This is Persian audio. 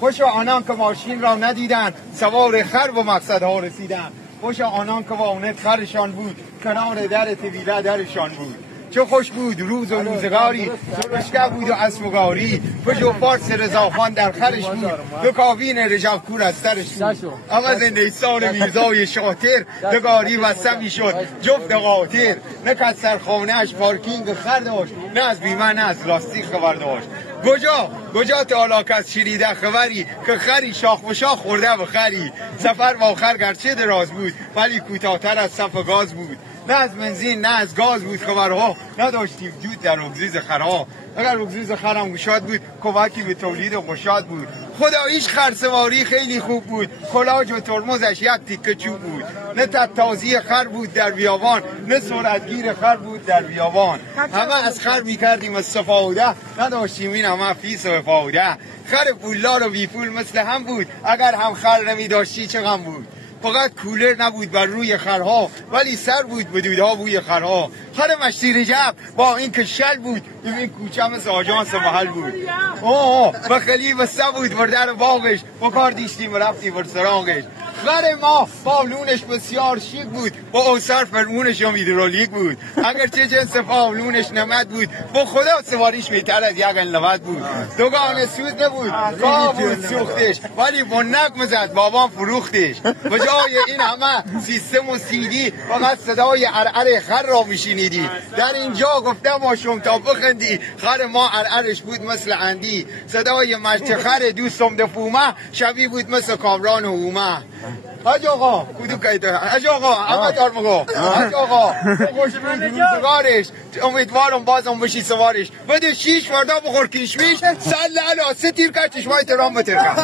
خوشا آنان که ماشین را ندیدند سوار خر و مقصدها رسیدند. خوشا آنان که وانت خرشان بود کنار در طویله درشان بود. چه خوش بود روز و روزگاری سرشکه بود و اسمگاری. پژ و فارس رضاخان در خرش بود دو کابین رجب کور از سرش بود. اما زنده سال میرزای شاطر دگاری و سمی شد جفت قاطر. نه که سرخانه اش پارکینگ خر داشت نه از بیمه نه از لاستیک خبر داشت. کجا تا کس شنیده خبری که خری شاخ و شاخ خورده به خری. سفر با خر گرچه دراز بود ولی کوتاه‌تر از صف گاز بود. نه از بنزین نه از گاز بود خبرها نداشتیم دود در رگزیز خرها. اگر رگزیز خرم گشاد بود کمکی به تولید قشاد بود. خداییش خرسواری خیلی خوب بود کلاج و ترمزش یک تیکه چوب بود. نه تازی خر بود در بیابان نه سرعتگیر خر بود در بیابان. همه از خر میکردیم استفاده نداشتیم این همه فیس و افاده. خر پولدار و بی پول مثل هم بود اگر هم خر نمیداشتی چه غم بود. فقط کولر نبود بر روی خرها ولی سر بود به دودها بوی خرها. خر مشتی رجب با این که شل بود این کوچه مثل آژانس محل بود. و خلی بسته بود بر در باغش و کار دیشتیم و رفتیم بر سراغش. خر ما پاولونش بسیار شیک بود با اوسر فرمونش هم هیدرولیک بود. اگرچه جنس پاولونش نمد بود با خدا سواریش بهتر از یک انلوت بود. دوگان سوز نبود گاه بود سوختش ولی بنک مزد بابام فروختش. به جای این همه سیستم و سیدی فقط صدای ارعر خر را میشنیدی. در اینجا گفتم آشم تا بخندی خر ما ارعرش بود مثل اندی. صدای مشت خر دوستم دفومه شبیه بود مثل کامران و هومه. حاج آقا کدو کایده حاج آقا اما دار مگو حاج آقا خوش بود روزگارش امیدوارم بازم بشی سوارش. بده 6 فردا بخور کشمیش سل علا 3 تیر که چشمای ترام بترکم.